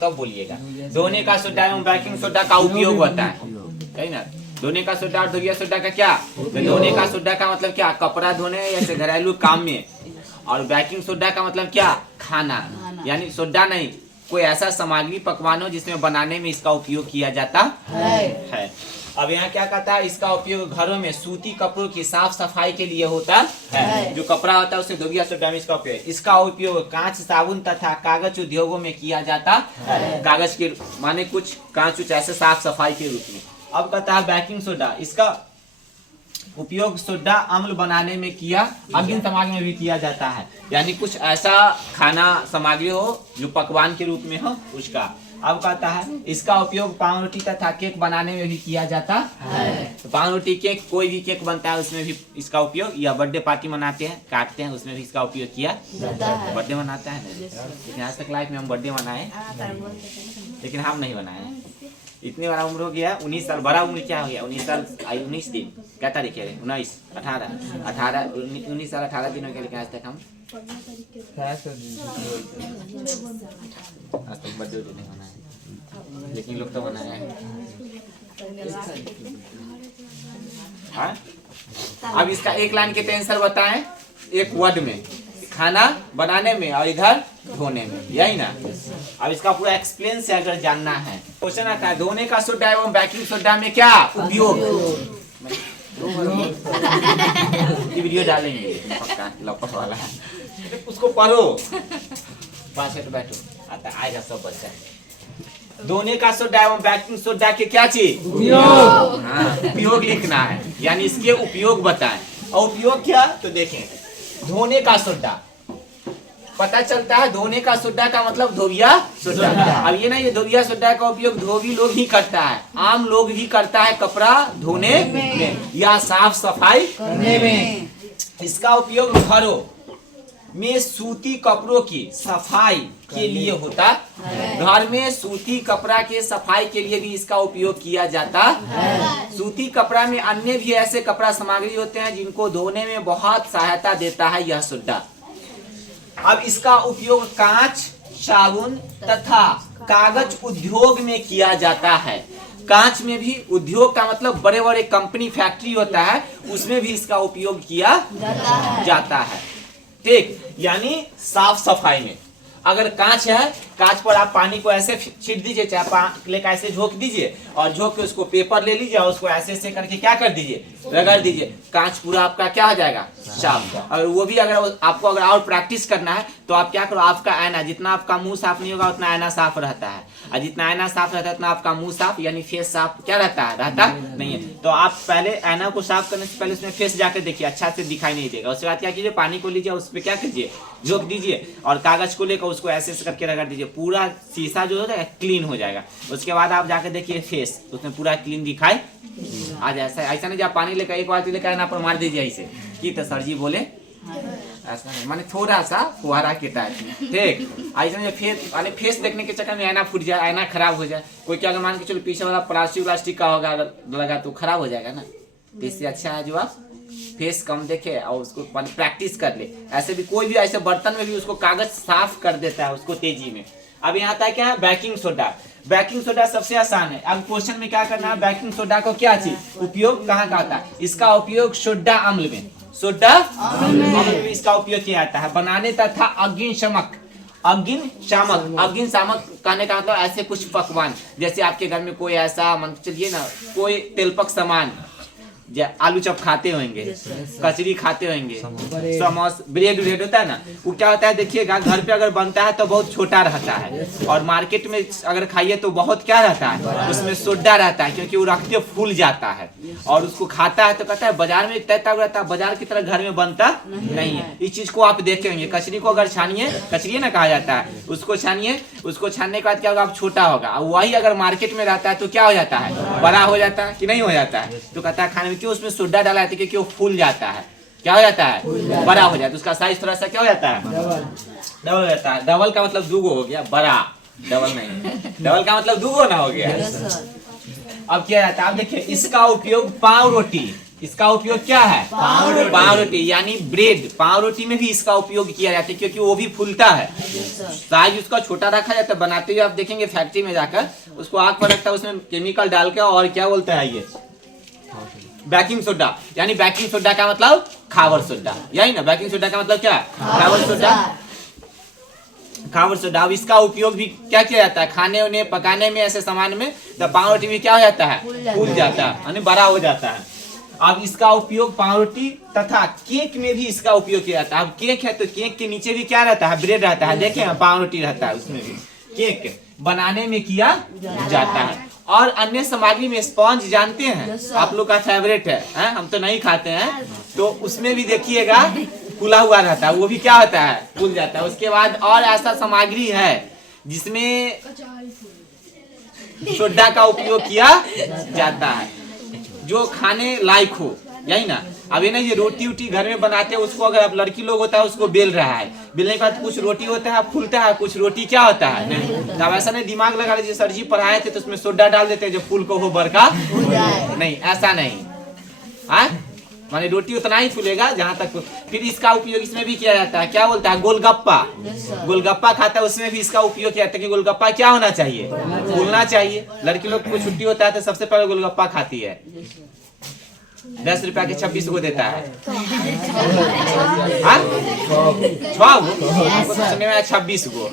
तब बोलिएगा। धोने का सोडा एवं बेकिंग सोडा का उपयोग होता है, कही ना। धोने का सोडा और धोबिया सोडा का क्या? धोने का सोडा का मतलब क्या? कपड़ा धोने ऐसे घरेलू काम में। और बेकिंग सोडा का मतलब क्या? खाना, यानी सोडा नहीं, कोई ऐसा सामग्री पकवान हो जिसमें बनाने में इसका उपयोग किया जाता है। अब यहाँ क्या कहता है? इसका उपयोग घरों में सूती कपड़ों की साफ सफाई के लिए होता है। जो कपड़ा होता है उसे धोबिया सोडा में इसका उपयोग। इसका उपयोग कांच, साबुन तथा कागज उद्योगों में किया जाता है। कागज के माने कुछ कांच ऐसे साफ सफाई के रूप में। अब कहता है बेकिंग सोडा, इसका उपयोग सोडा अम्ल बनाने में किया, अग्नि सामग्री में भी किया जाता है। यानी कुछ ऐसा खाना सामग्री हो जो पकवान के रूप में हो उसका। अब कहता है इसका उपयोग पाव रोटी तथा केक बनाने में भी किया जाता है। तो पाव रोटी केक, कोई भी केक बनता है उसमें भी इसका उपयोग, या बर्थडे पार्टी मनाते हैं, काटते हैं, उसमें भी इसका उपयोग किया जाता है। बर्थडे मनाता है ना, लेकिन आज तक लाइफ में हम बर्थडे मनाए, लेकिन हम नहीं बनाए। इतनी बड़ा उम्र हो गया, 19 साल। बड़ा उम्र क्या हो गया? 19 साल 19 दिन, क्या तारीख है? 19 18 19 साल 18 दिन हो गया, लेकिन आज तक हम बर्थडे नहीं मनाए, लेकिन लोग तो मनाए हैं। अब इसका एक लाइन के आंसर बताएं, एक वर्ड में, खाना बनाने में और इधर धोने में, यही ना। अब इसका पूरा एक्सप्लेन से अगर जानना है, क्वेश्चन आता है धोने का सोडा एवं बेकिंग सोडा में क्या उपयोग। ये वीडियो डालेंगे पक्का, लपट वाला है, उसको पढ़ो, 5 मिनट बैठो, आता आएगा सब बच्चा। धोने का सोडा एवं बेकिंग सोडा के क्या चीज? उपयोग। हाँ, उपयोग लिखना है, यानी इसके उपयोग बताएं। और उपयोग क्या तो देखें, धोने का सोडा पता चलता है, धोने का सोडा का मतलब धोबिया सोडा। अब ये ना, ये धोबिया सोडा का उपयोग धोबी लोग ही करता है, आम लोग भी करता है कपड़ा धोने में या साफ सफाई करने में। इसका उपयोग घरों में सूती कपड़ों की सफाई के लिए होता है। घर में सूती कपड़ा के सफाई के लिए भी इसका उपयोग किया जाता है। सूती कपड़ा में अन्य भी ऐसे कपड़ा सामग्री होते हैं जिनको धोने में बहुत सहायता देता है यह सोडा। अब इसका उपयोग कांच, साबुन तथा कागज उद्योग में किया जाता है। कांच में भी, उद्योग का मतलब बड़े बड़े कंपनी फैक्ट्री होता है, उसमें भी इसका उपयोग किया जाता है। ठीक, यानी साफ सफाई में अगर कांच है, कांच पर आप पानी को ऐसे छीट दीजिए, चाहे लेकर ऐसे झोंक दीजिए, और झोंक के उसको पेपर ले लीजिए और उसको ऐसे ऐसे करके क्या कर दीजिए, रगड़ दीजिए, कांच पूरा आपका क्या हो जाएगा, साफ। और वो भी अगर आपको अगर और प्रैक्टिस करना है तो आप क्या करो, आपका आईना, जितना आपका मुंह साफ नहीं होगा उतना आईना साफ रहता है, और जितना आईना साफ रहता है उतना आपका मुंह साफ, यानी फेस साफ क्या रहता है, रहता नहीं है। तो आप पहले आईना को साफ करने से पहले उसमें फेस जाकर देखिए, अच्छा से दिखाई नहीं देगा। उसके बाद क्या कीजिए, पानी को लीजिए, उस पर क्या कीजिए, झोंक दीजिए, और कागज को लेकर उसको ऐसे ऐसे करके रगड़ दीजिए, पूरा शीशा जो होता है क्लीन हो जाएगा। उसके बाद आप जाकर देखिए फेस, उसमें पूरा क्लीन दिखाई आ जाए। ऐसा नहीं जब पानी लेकर एक बाल्टी लेकर आईना पर मार दीजिए ऐसे कि तो सर जी बोले ऐसा नहीं, माने थोड़ा सा फुहारा के टाइप में। ठीक, ऐसा फिर फेस देखने के चक्कर में आईना फूट जाए, आईना खराब हो जाए, कोई क्या मान के चलो पीछे वाला प्लास्टिक का होगा लगा तो खराब हो जाएगा ना। तो इससे अच्छा है जो आप फेस कम देखे और उसको प्रैक्टिस कर ले। ऐसे भी कोई भी ऐसे बर्तन में भी उसको कागज साफ कर देता है उसको तेजी में। अब यहाँ आता है क्या है, बेकिंग सोडा। बेकिंग सोडा सबसे आसान है। अब क्वेश्चन में क्या करना है, बेकिंग सोडा को क्या चीज उपयोग कहाँ का आता है? इसका उपयोग सोडा अम्ल में, सोडा अम्ल में इसका उपयोग किया जाता है बनाने तथा अग्निशामक कहने का मतलब ऐसे कुछ पकवान, जैसे आपके घर में कोई ऐसा मान चलिए ना, कोई तेलपक सामान, आलू चप खाते होंगे, कचरी खाते होंगे, समोसा, ब्रेड होता है ना, वो क्या होता है देखिएगा, घर पे अगर बनता है तो बहुत छोटा रहता है, और मार्केट में अगर खाइए तो बहुत क्या रहता है, उसमें सोडा रहता है, क्योंकि वो रखते फूल जाता है। और उसको खाता है तो कहता है बाजार में तैरता रहता है, बाजार की तरह घर में बनता नहीं है। इस चीज को आप देखेंगे, कचरी को अगर छानिए, कचरी ना कहा जाता है, उसको छानिए, उसको छानने के बाद क्या होगा, आप छोटा होगा। वही अगर मार्केट में रहता है तो क्या हो जाता है, बड़ा हो जाता है कि नहीं हो जाता है। तो कहता है खाने में क्यों उसमें सोडा डाला है, क्योंकि वो फूल जाता है, क्या हो जाता है, बड़ा हो जाता है। उसका साइज थोड़ा सा क्या हो जाता है, डबल हो जाता है। डबल का मतलब दूगो हो गया, बड़ा, डबल नहीं, डबल का मतलब दूगो ना हो गया। अब क्या रहता है, आप देखिए इसका उपयोग पाव रोटी इसका उपयोग क्या है? पाव रोटी, यानी ब्रेड। पाव रोटी में भी इसका उपयोग किया जाता है क्योंकि वो भी फूलता है। साइज उसका छोटा रखा जाता है, बनाते हुए आप देखेंगे फैक्ट्री में जाकर उसको आग पर रखता है, उसमें केमिकल डाल के, और क्या बोलता है ये बेकिंग सोडा, यानी बेकिंग सोडा का मतलब खावर सोडा, यही ना? बेकिंग सोडा का मतलब क्या? खावर सोडा। खावर सोडा। अब इसका उपयोग भी क्या किया जाता है? खाने उन्हें पकाने में, ऐसे सामान में। तो पाव रोटी भी क्या हो जाता है? फूल जाता है, यानी बड़ा हो जाता है। अब इसका उपयोग पाव रोटी तथा केक में भी इसका उपयोग किया जाता है। अब केक है तो केक के नीचे भी क्या रहता है? ब्रेड रहता है। देखें, पाव रोटी रहता है, उसमें भी केक बनाने में किया जाता है। और अन्य सामग्री में स्पॉन्ज जानते हैं, आप लोग का फेवरेट है? हम तो नहीं खाते हैं। तो उसमें भी देखिएगा फूला हुआ रहता है, वो भी क्या होता है? फूल जाता है। उसके बाद और ऐसा सामग्री है जिसमें सोडा का उपयोग किया जाता है जो खाने लायक हो, यही ना? अब ये ना, ये रोटी उटी घर में बनाते हैं, उसको अगर आप लड़की लोग होता है उसको बेल रहा है, बेलने के बाद कुछ रोटी होता है फूलता है, कुछ रोटी क्या होता है नहीं। अब ऐसा नहीं दिमाग लगा लीजिए, सर जी पढ़ाए थे तो उसमें सोडा डाल देते हैं जो फूल को हो बड़का नहीं, ऐसा नहीं। माने रोटी उतना ही फूलेगा जहाँ तक। फिर इसका उपयोग इसमें भी किया जाता है, क्या बोलता है? गोलगप्पा। गोलगप्पा खाता है, उसमें भी इसका उपयोग किया जाता है कि गोलगप्पा क्या होना चाहिए? फूलना चाहिए। लड़की लोग को छुट्टी होता है तो सबसे पहले गोलगप्पा खाती है, 10 रुपया के 26 गो देता है। 6 गो? हमको सुनने में आया 26 गो।